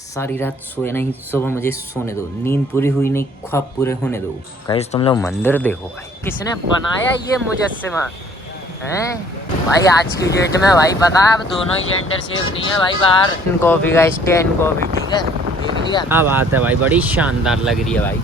सारी रात सोया नहीं, सुबह मुझे सोने दो, नींद पूरी हुई नहीं, ख्वाब पूरे होने दो। गाइस तुम लोग मंदिर देखो भाई, किसने बनाया ये मुजस्सिमा हैं भाई। आज की डेट में भाई पता है अब दोनों ही जेंडर सेफ नहीं है भाई बाहर। कॉफी का स्टैंड कॉफी, ठीक है देख लिया। क्या बात है भाई, बड़ी शानदार लग रही है भाई,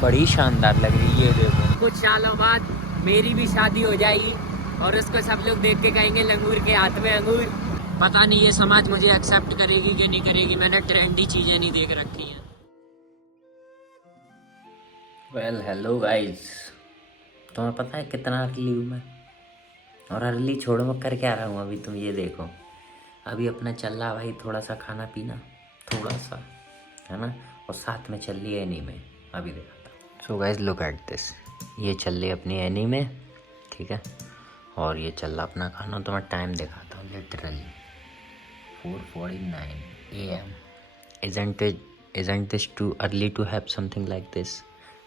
बड़ी शानदार लग रही है। ये देखो कुछ सालों बाद मेरी भी शादी हो जाएगी और उसको सब लोग देख के कहेंगे लंगूर के हाथ में अंगूर। पता नहीं ये समाज मुझे एक्सेप्ट करेगी कि नहीं करेगी, मैंने ट्रेंडी चीजें नहीं देख रखी हैं। वेल हेलो गाइस, तुम्हें पता है कितना अर्ली हूँ मैं, और अर्ली छोड़ो मैं कर क्या रहा हूँ अभी तुम ये देखो। अभी अपना चल रहा भाई थोड़ा सा खाना पीना, थोड़ा सा है ना, और साथ में चल रही है एनीमे। अभी दिखाता हूँ। So guys look at this, ये चल रही है अपनी एनीमे, ठीक है, और ये चल रहा अपना खाना। तो मैं टाइम दिखाता हूँ literally 4:49 AM। Isn't this too early to have something like this,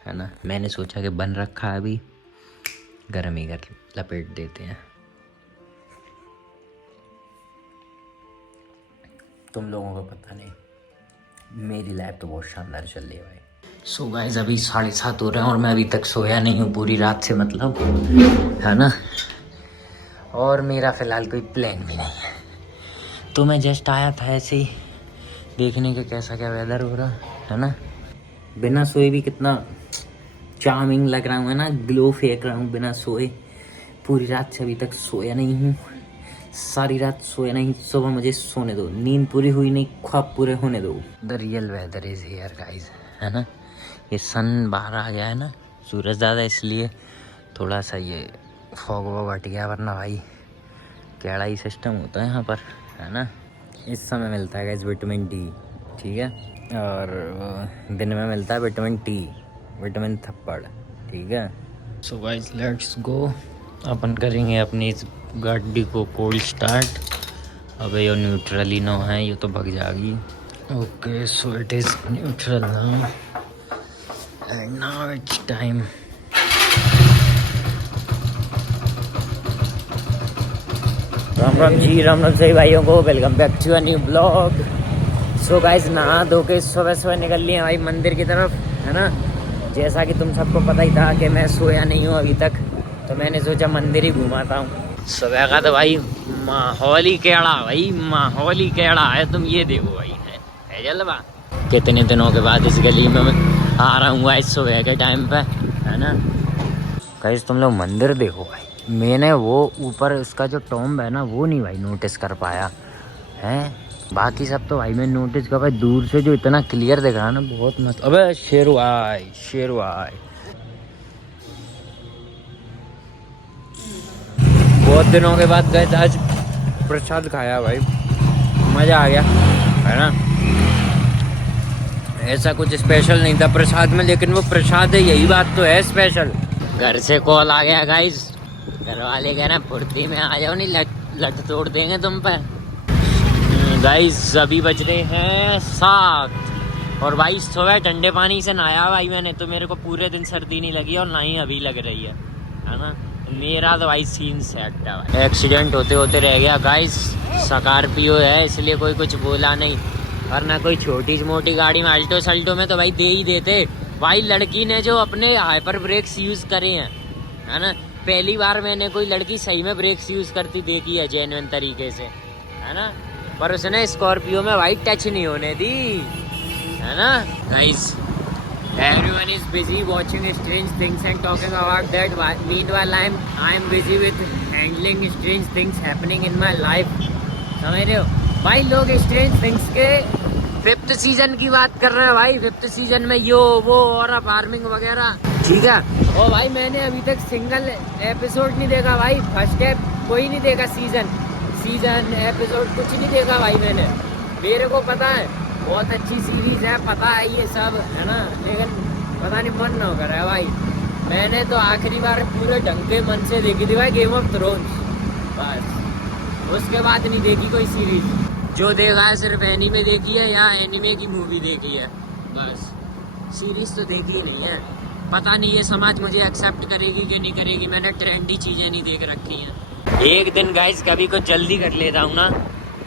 है ना। मैंने सोचा कि बन रखा है अभी, गर्म ही कर लपेट देते हैं। तुम लोगों को पता नहीं, मेरी लाइफ तो बहुत शानदार चल रही है भाई। सो गाइस अभी 7:30 हो रहे हैं और मैं अभी तक सोया नहीं हूँ पूरी रात से, मतलब है ना, और मेरा फ़िलहाल कोई प्लान भी नहीं है। तो मैं जस्ट आया था ऐसे ही देखने के कैसा क्या वेदर हो रहा है ना। बिना सोए भी कितना चार्मिंग लग रहा हूँ, है ना, ग्लो फेंक रहा हूँ बिना सोए। पूरी रात से अभी तक सोया नहीं हूँ, सारी रात सोया नहीं, सुबह मुझे सोने दो, नींद पूरी हुई नहीं, ख्वाब पूरे होने दो। The real weather is here guys, है ना। ये सन बाहर आ गया है ना, सूरज ज़्यादा, इसलिए थोड़ा सा ये फॉग वॉग हट गया, वरना भाई कैड़ा ही सिस्टम होता है यहाँ पर, है ना। इस समय मिलता है गाइस विटामिन डी, ठीक है, और दिन में मिलता है विटामिन टी, विटामिन थप्पड़, ठीक है। सो गाइस लेट्स गो, अपन करेंगे अपनी इस गाड़ी को कोल्ड स्टार्ट। अबे ये न्यूट्रल ही ना है, ये तो भग जाएगी। Okay so it is neutral now and now it's time. Ram Ram ji, Ram Ram सही भाइयों को, welcome back to a new blog. So guys नहा धो के सुबह सुबह निकल लिए भाई मंदिर की तरफ, है ना। जैसा कि तुम सबको पता ही था कि मैं सोया नहीं हूँ अभी तक, तो मैंने सोचा मंदिर ही घुमाता हूँ। सुबह का तो भाई माहौल ही कैड़ा भाई, माहौल ही कैड़ा है। तुम ये देखो भाई, है जलवा। कितने दिनों के बाद इस गली में आ रहा हूँ आज सुबह के टाइम पे, है ना। गाइस तुम लोग मंदिर देखो भाई, मैंने वो ऊपर उसका जो टॉम्ब है ना वो नहीं भाई नोटिस कर पाया है, बाकी सब तो भाई मैं नोटिस कर पाया। दूर से जो इतना क्लियर दिख रहा है ना, बहुत मस्त। अबे शेरू आए, शेरू आए। बहुत दिनों के बाद गए आज प्रसाद खाया भाई, मज़ा आ गया, है ना। ऐसा कुछ स्पेशल नहीं था प्रसाद में, लेकिन वो प्रसाद है, यही बात तो है स्पेशल। घर से कॉल आ गया गाइस, घर वाले कह रहे हैं फुर्ती में आ जाओ, नहीं लट तोड़ देंगे तुम पे। गाइस अभी बज रहे हैं 7 और भाई सुबह ठंडे पानी से नहाया भाई मैंने, तो मेरे को पूरे दिन सर्दी नहीं लगी और ना ही अभी लग रही है ना। मेरा तो भाई सीन सेट है भाई। एक्सीडेंट होते होते रह गया गाइस, स्कॉर्पियो है इसलिए कोई कुछ बोला नहीं, वरना कोई छोटी मोटी गाड़ी में अल्टो सल्टो में तो भाई दे ही देते भाई। लड़की ने जो अपने हाइपर ब्रेक्स यूज़ करे हैं, है ना, पहली बार मैंने कोई लड़की सही में ब्रेक्स यूज़ करती देखी है जेन्युइन तरीके से, है ना। पर उसने स्कॉर्पियो में भाई टच नहीं होने दी, है ना। Guys everyone is busy watching strange things and talking about that, meanwhile I am busy with handling strange things happening in my life, समझ रहे हो भाई। लोग strange things के 5th सीजन की बात कर रहे हैं भाई, 5th सीजन में यो वो और फार्मिंग वगैरह, ठीक है। और भाई मैंने अभी तक सिंगल एपिसोड नहीं देखा भाई, फर्स्ट कोई नहीं देखा, सीजन एपिसोड कुछ नहीं देखा भाई मैंने। मेरे को पता है बहुत अच्छी सीरीज है, पता है ये सब, है ना, लेकिन पता नहीं मन ना कर रहा है भाई। मैंने तो आखिरी बार पूरे ढंग के मन से देखी थी भाई गेम ऑफ थ्रोन्स, बस उसके बाद नहीं देखी कोई सीरीज। जो देखा है सिर्फ एनीमे देखी है या एनीमे की मूवी देखी है, बस सीरीज तो देखी ही नहीं है। पता नहीं ये समाज मुझे एक्सेप्ट करेगी कि नहीं करेगी, मैंने ट्रेंडी चीज़ें नहीं देख रखी हैं। एक दिन गाइस कभी को जल्दी कर लेता हूँ ना,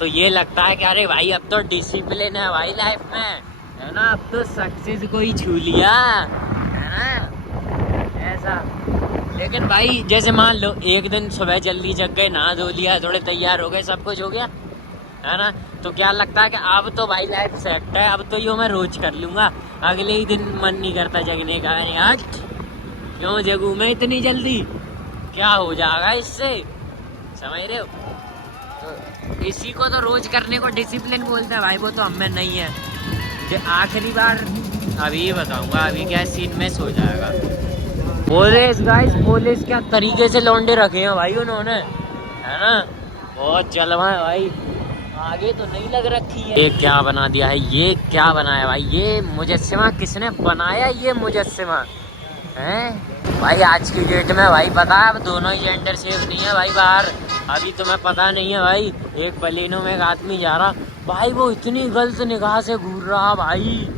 तो ये लगता है कि अरे भाई अब तो डिसिप्लिन है भाई लाइफ में, है ना, अब तो सक्सेस को ही छू लिया, है ना, ऐसा। लेकिन भाई जैसे मान लो एक दिन सुबह जल्दी जग गए, नहा धो लिया, थोड़े तैयार हो गए, सब कुछ हो गया, है ना, तो क्या लगता है कि अब तो भाई लाइफ सेट है, अब तो यो मैं रोज कर लूँगा। अगले ही दिन मन नहीं करता जगने का, अरे आज क्यों जगूँ मैं इतनी जल्दी, क्या हो जाएगा इससे, समझ रहे हो। तो इसी को तो रोज करने को डिसिप्लिन बोलते हैं भाई, वो तो हमें नहीं है। जो आखिरी बार अभी बताऊंगा, अभी क्या सीन में सो जाएगा। पुलिस गाइस, पुलिस क्या तरीके से लौंडे रखे हैं भाई उन्होंने, है ना, बहुत जलवा है भाई, आगे तो नहीं लग रखी है। ये क्या बना दिया है, ये क्या बनाया भाई, ये मुजस्सिमा किसने बनाया, ये मुजस्सिमा है भाई। आज की डेट में भाई पता है, अब दोनों ही जेंडर सेफ नहीं है भाई बाहर। अभी तुम्हें पता नहीं है भाई, एक बलेनो में एक आदमी जा रहा भाई, वो इतनी गलत निगाह से घूर रहा भाई,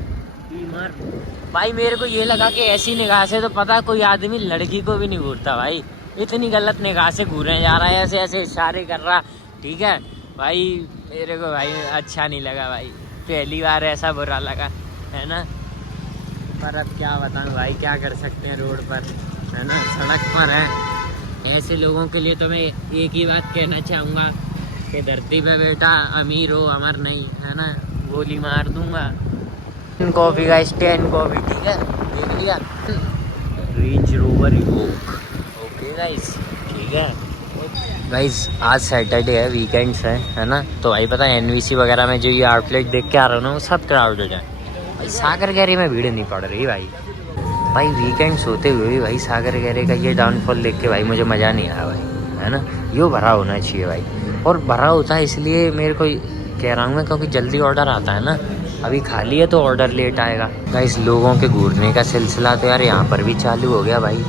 भाई मेरे को ये लगा कि ऐसी निगाह से तो पता कोई आदमी लड़की को भी नहीं घूरता भाई, इतनी गलत निगाह से घूरने जा रहा है, ऐसे ऐसे इशारे कर रहा, ठीक है भाई, मेरे को भाई अच्छा नहीं लगा भाई, पहली बार ऐसा बुरा लगा, है ना। पर अब क्या बताऊँ भाई, क्या कर सकते हैं, रोड पर, है ना, सड़क पर है। ऐसे लोगों के लिए तो मैं एक ही बात कहना चाहूँगा कि धरती पे बेटा अमीर हो अमर नहीं, है ना, गोली मार दूँगा। कॉफ़ी का स्टैंड कॉफ़ी, ठीक है, देख लिया, range rover evoke, okay guys, ठीक है गाइस। आज सैटरडे है, वीकेंड्स है ना, तो भाई पता है एनवीसी वगैरह में जो ये आउटलेट देख के आ रहा हूँ ना, वो सब क्राउडेड है भाई। सागर गहरे में भीड़ नहीं पड़ रही भाई, भाई वीकेंड्स होते हुए भी भाई सागर गहरे का ये डाउनफॉल देख के भाई मुझे मज़ा नहीं आया भाई, है ना, यो भरा होना चाहिए भाई। और भरा होता है इसलिए मेरे को कह रहा हूँ मैं, क्योंकि जल्दी ऑर्डर आता है ना, अभी खाली है तो ऑर्डर लेट आएगा गाइस। लोगों के घूरने का सिलसिला तो यार यहाँ पर भी चालू हो गया भाई,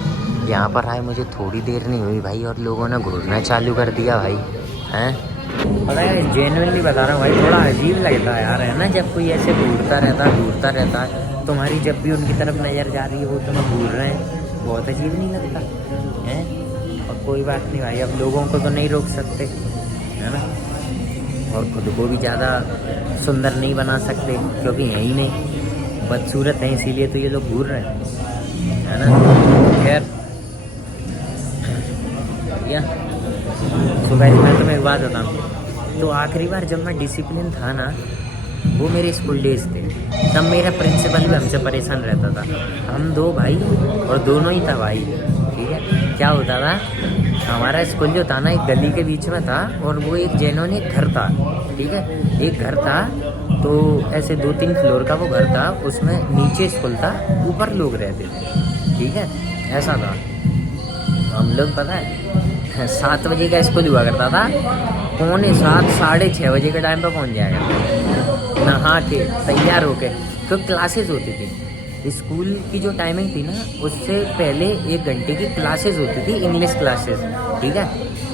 यहाँ पर आए मुझे थोड़ी देर नहीं हुई भाई और लोगों ने घूरना चालू कर दिया भाई, हैं। पता है जेन्युइनली बता रहा हूँ भाई, थोड़ा अजीब लगता है यार, है ना, जब कोई ऐसे घूरता रहता है, तुम्हारी जब भी उनकी तरफ नज़र जा रही है वो तुम्हें घूर रहे हैं, बहुत अजीब नहीं लगता है। और कोई बात नहीं भाई, अब लोगों को तो नहीं रोक सकते, है ना, और खुद को भी ज़्यादा सुंदर नहीं बना सकते क्योंकि है ही नहीं, बदसूरत है, इसीलिए तो ये लोग घूर रहे हैं, है ना। खैर भैया, तो गाइस मैं तुम्हें एक बात बताऊँ, तो आखिरी बार जब मैं डिसिप्लिन था ना, वो मेरे स्कूल डेज थे, तब मेरा प्रिंसिपल भी हमसे परेशान रहता था। हम दो भाई और दोनों ही था भाई, ठीक है। क्या होता था, हमारा स्कूल जो था ना एक गली के बीच में था, और वो एक जेन्युइन एक घर था, ठीक है, एक घर था, तो ऐसे 2-3 फ्लोर का वो घर था, उसमें नीचे स्कूल था, ऊपर लोग रहते थे, ठीक है, ऐसा था। हम लोग पता है 7 बजे का स्कूल हुआ करता था, 7:45 6:30 बजे के टाइम पर पहुँच जाया करता, नहा के तैयार होके, तो क्लासेस होती थी, स्कूल की जो टाइमिंग थी ना उससे पहले 1 घंटे की क्लासेस होती थी, इंग्लिश क्लासेस, ठीक है,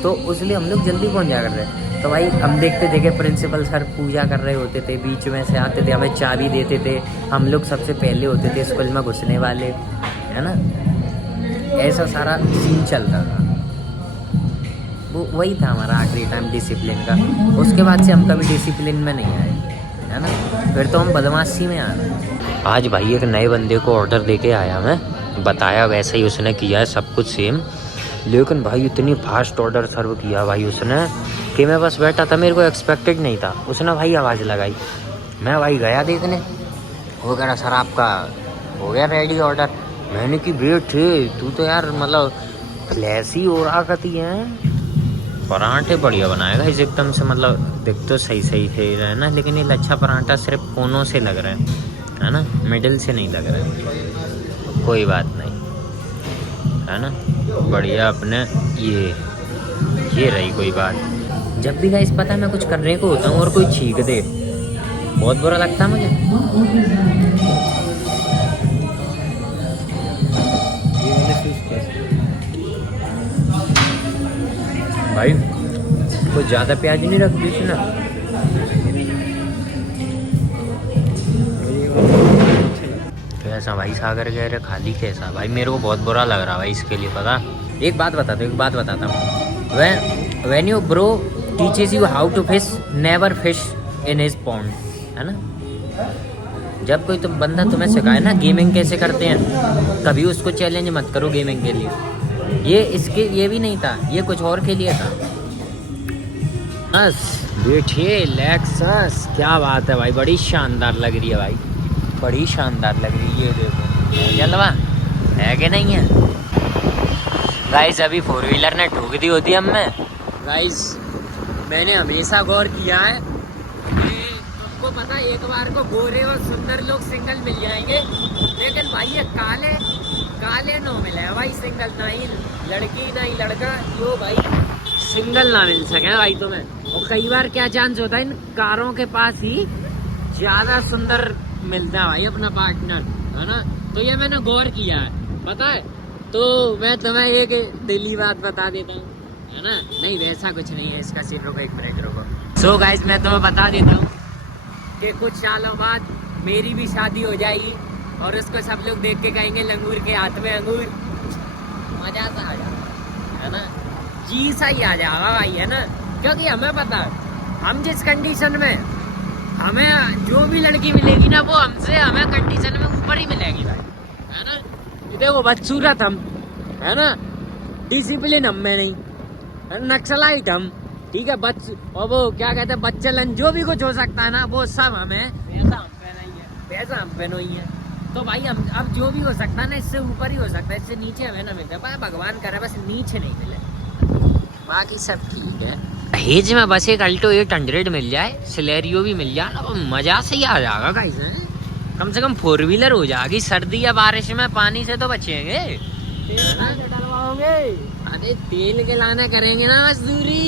तो उसलिए हम लोग जल्दी पहुंच जाया करते थे। तो भाई हम देखते थे कि प्रिंसिपल सर पूजा कर रहे होते थे, बीच में से आते थे, हमें चाबी देते थे, हम लोग सबसे पहले होते थे स्कूल में घुसने वाले, है ना, ऐसा सारा सीन चलता था। वो वही था हमारा आखिरी टाइम डिसिप्लिन का, उसके बाद से हम कभी डिसिप्लिन में नहीं आए, है ना, फिर तो हम बदमाशी में आ रहे। आज भाई एक नए बंदे को ऑर्डर देके आया, मैं बताया वैसे ही उसने किया है, सब कुछ सेम, लेकिन भाई इतनी फास्ट ऑर्डर सर्व किया भाई उसने कि मैं बस बैठा था, मेरे को एक्सपेक्टेड नहीं था। उसने भाई आवाज़ लगाई, मैं भाई गया देखने, वो कह रहा सर आपका हो गया रेडी ऑर्डर। मैंने कि वेट तू तो यार मतलब फ्लैश ही हो रहा करती है, पराठे बढ़िया बनाएगा इस एकदम से, मतलब देख तो सही थे रहे ना, लेकिन ये लच्छा पराठा सिर्फ कोनों से लग रहा है ना, मिडिल से नहीं लग रहा है, कोई बात नहीं, है ना, बढ़िया अपने ये रही कोई बात। जब भी गाइस पता है मैं कुछ करने को होता हूँ और कोई छींक दे, बहुत बुरा लगता है मुझे। भाई कुछ ज़्यादा प्याज नहीं रख दी थी ना, तो ऐसा भाई सागर गहरे खाली कैसा भाई, मेरे को बहुत बुरा लग रहा भाई इसके लिए। पता एक बात बताता हूँ, when you bro teaches you how to fish, never fish in his pond, है ना। जब कोई तुम बंदा तुम्हें सिखाए ना गेमिंग कैसे करते हैं, कभी उसको चैलेंज मत करो गेमिंग के लिए। ये भी नहीं था, ये कुछ और के लिए था। बस बैठिए लेक्सस, क्या बात है भाई, बड़ी शानदार लग रही है भाई, बड़ी शानदार लग रही है। ये देखो जलवा है कि नहीं है गाइस। अभी 4 व्हीलर ने ठोक दी होती हम में गाइस। मैंने हमेशा गौर किया है कि तुमको पता है एक बार को गोरे और सुंदर लोग सिंगल मिल जाएंगे, लेकिन भाई ये काले काले नो मिले भाई सिंगल, ना ही लड़की ना ही लड़का, यो भाई सिंगल ना मिल सके भाई तुम्हें। और कई बार क्या चांस होता है इन कारों के पास ही ज्यादा सुंदर मिलता है भाई अपना पार्टनर, है ना। तो ये मैंने गौर किया है, पता है। तो मैं तुम्हें एक दिली बात बता देता हूँ, है ना। नहीं वैसा कुछ नहीं है इसका, सिर्फ रुको एक ब्रेक रुको। सो गाइस मैं तुम्हें बता देता हूँ कि कुछ सालों बाद मेरी भी शादी हो जाएगी और उसको सब लोग देख के कहेंगे लंगूर के हाथ में अंगूर, मजा सा आ जाएगा, है ना। जी सा ही आ जाएगा भाई, है ना। क्योंकि हमें पता है हम जिस कंडीशन में, हमें जो भी लड़की मिलेगी ना वो हमसे हमें कंडीशन में ऊपर ही मिलेगी भाई, है ना। देखो बदसूरत हम, है ना, डिसिप्लिन हम में नहीं, नक्सलाइट हम, ठीक है, और वो क्या कहते हैं बच्चलन, जो भी कुछ हो सकता है ना वो सब हमें पैसा हम पे नहीं है। तो भाई हम अब जो भी हो सकता है ना इससे ऊपर ही हो सकता है, इससे नीचे हमें ना मिलता है, भगवान करे बस नीचे नहीं मिले, बाकी सब ठीक है। दहेज में बस एक अल्टो 800 मिल जाए, सिलेरियो भी मिल जाए ना, वो मजा से ही आ जाएगा गाइस। कम से कम 4 व्हीलर हो जाएगी, सर्दी या बारिश में पानी से तो बचेंगे, अरे तेल के लाना करेंगे ना मजदूरी,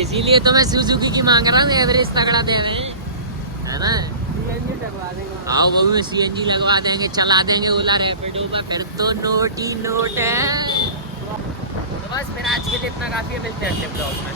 इसीलिए तो मैं सुजुकी की मांग रहा हूँ, एवरेज तगड़ा दे रहे हैं, है ना। आओ बहू में CNG लगवा देंगे, चला देंगे ओला रैपिडो में, फिर तो नोट ही नोट है। तो बस फिर आज के लिए इतना काफी है, मिलते हैं अगले ब्लॉग में।